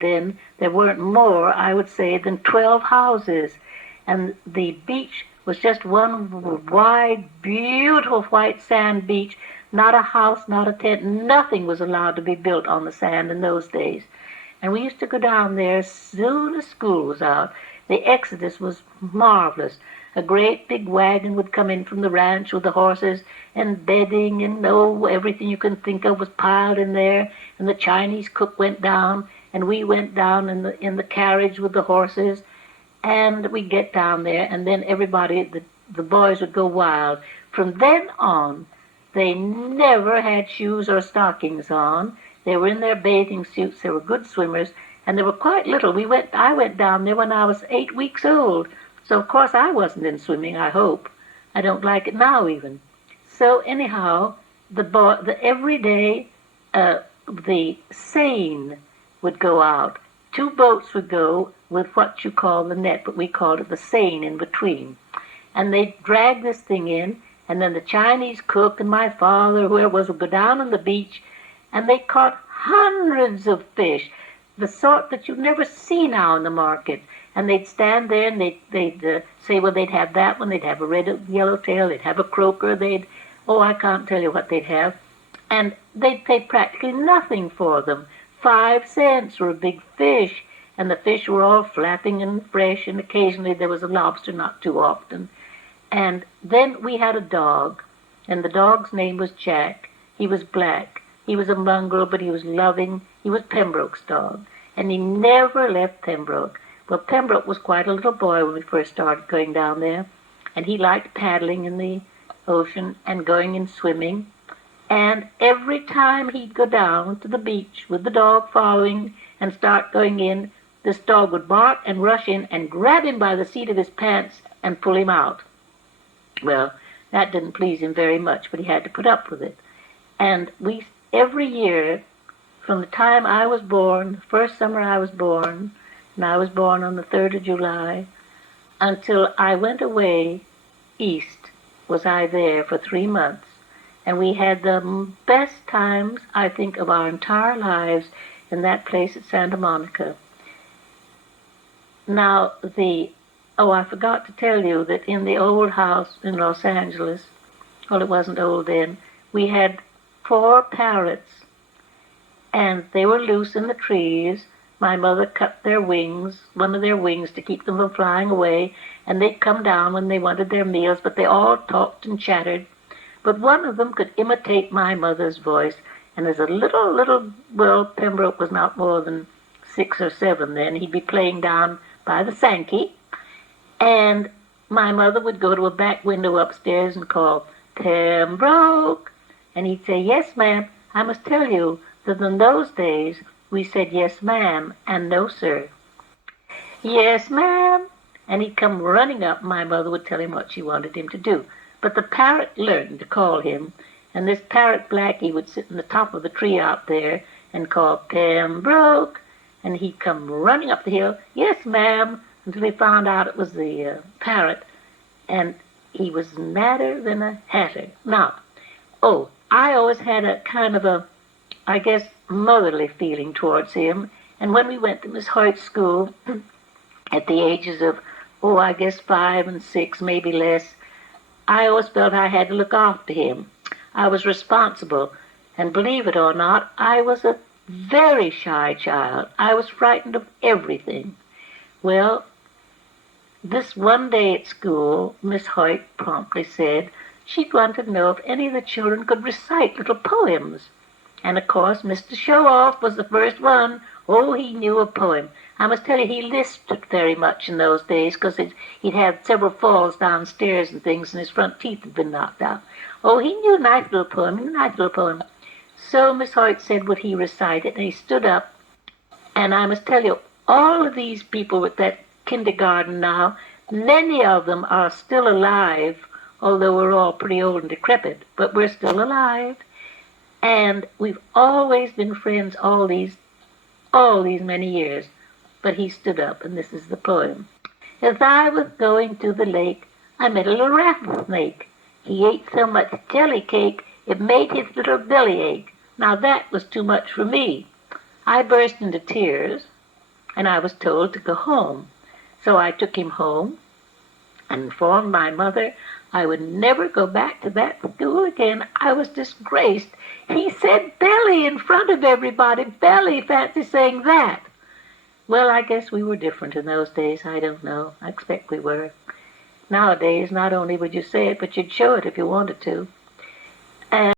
then there weren't more, I would say, than 12 houses. And the beach was just one wide, beautiful white sand beach. Not a house, not a tent, nothing was allowed to be built on the sand in those days. And we used to go down there as soon as school was out. The exodus was marvelous. A great big wagon would come in from the ranch with the horses, and bedding and everything you can think of was piled in there. And the Chinese cook went down, and we went down in the carriage with the horses, and we'd get down there, and then everybody, the boys would go wild. From then on, they never had shoes or stockings on. They were in their bathing suits. They were good swimmers, and they were quite little. I went down there when I was 8 weeks old, so of course I wasn't in swimming. I hope. I don't like it now even. So anyhow, every day, the seine would go out. Two boats would go with what you call the net, but we called it the seine in between, and they'd drag this thing in. And then the Chinese cook and my father, whoever it was, would go down on the beach, and they caught hundreds of fish, the sort that you never see now in the market. And they'd stand there and they'd say, well, they'd have that one, they'd have a red yellowtail, they'd have a croaker, I can't tell you what they'd have. And they'd pay practically nothing for them. 5 cents for a big fish, and the fish were all flapping and fresh, and occasionally there was a lobster, not too often. And then we had a dog, and the dog's name was Jack. He was black. He was a mongrel, but he was loving. He was Pembroke's dog, and he never left Pembroke. Well, Pembroke was quite a little boy when we first started going down there, and he liked paddling in the ocean and going and swimming. And every time he'd go down to the beach with the dog following and start going in, this dog would bark and rush in and grab him by the seat of his pants and pull him out. Well, that didn't please him very much, but he had to put up with it. And every year, from the time I was born, the first summer I was born, and I was born on the 3rd of July, until I went away east, was I there for 3 months. And we had the best times, I think, of our entire lives in that place at Santa Monica. Now, I forgot to tell you that in the old house in Los Angeles, well, it wasn't old then, we had 4 parrots, and they were loose in the trees. My mother cut one of their wings to keep them from flying away, and they'd come down when they wanted their meals, but they all talked and chattered. But one of them could imitate my mother's voice, and as a well, Pembroke was not more than 6 or 7 then, he'd be playing down by the Sankey, and my mother would go to a back window upstairs and call, "Pembroke," and he'd say, "Yes, ma'am." I must tell you that in those days we said "yes, ma'am" and "no, sir." "Yes, ma'am," and he'd come running up, and my mother would tell him what she wanted him to do. But the parrot learned to call him, and this parrot Blackie would sit in the top of the tree out there and call, "Pembroke," and he'd come running up the hill, "Yes, ma'am," until he found out it was the parrot, and he was madder than a hatter. Now, I always had a kind of I guess, motherly feeling towards him, and when we went to Miss Hoyt's school at the ages of, I guess 5 and 6, maybe less, I always felt I had to look after him. I was responsible, and believe it or not, I was a very shy child. I was frightened of everything. Well, this one day at school, Miss Hoyt promptly said she'd wanted to know if any of the children could recite little poems. And of course, Mr. Show-Off was the first one. He knew a poem. I must tell you, he lisped very much in those days because he'd had several falls downstairs and things, and his front teeth had been knocked out. He knew a nice little poem, So Miss Hoyt said, would he recite it? And he stood up, and I must tell you, all of these people with that kindergarten now, many of them are still alive, although we're all pretty old and decrepit, but we're still alive. And we've always been friends all these many years. But he stood up, and this is the poem. As I was going to the lake, I met a little rattlesnake. He ate so much jelly cake, it made his little belly ache. Now that was too much for me. I burst into tears, and I was told to go home. So I took him home and informed my mother I would never go back to that school again. I was disgraced. He said belly in front of everybody. Belly, fancy saying that. Well, I guess we were different in those days. I don't know. I expect we were. Nowadays, not only would you say it, but you'd show it if you wanted to. And